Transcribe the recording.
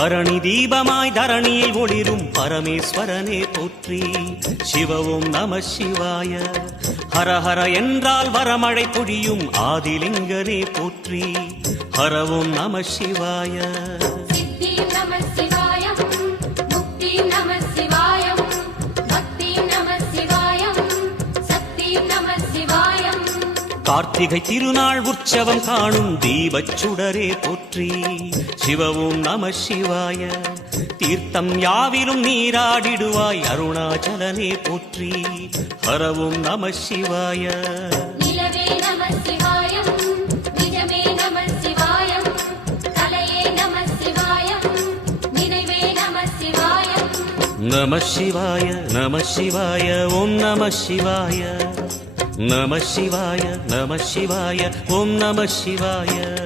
பரணி தீபமாய் தரணியில் ஒளிரும் பரமேஸ்வரனே போற்றி. சிவ ஓம் நம சிவாய. ஹரஹர என்றால் வரமழை பொழியும் ஆதிலிங்கனே போற்றி. ஹர ஓம் நம சிவாய. கார்த்திகை திருநாள் உற்சவம் காணும் தீபச் சுடரே போற்றி. சிவ ஓம் நம சிவாய. தீர்த்தம் யாவிலும் நீராடிடுவாய் அருணாச்சலனே போற்றி. ஹர ஓம் நம சிவாய. நம சிவாய நம சிவாய ஓம் நம சிவாய. நம சிவாய நம சிவாய ஓம் நம சிவாய.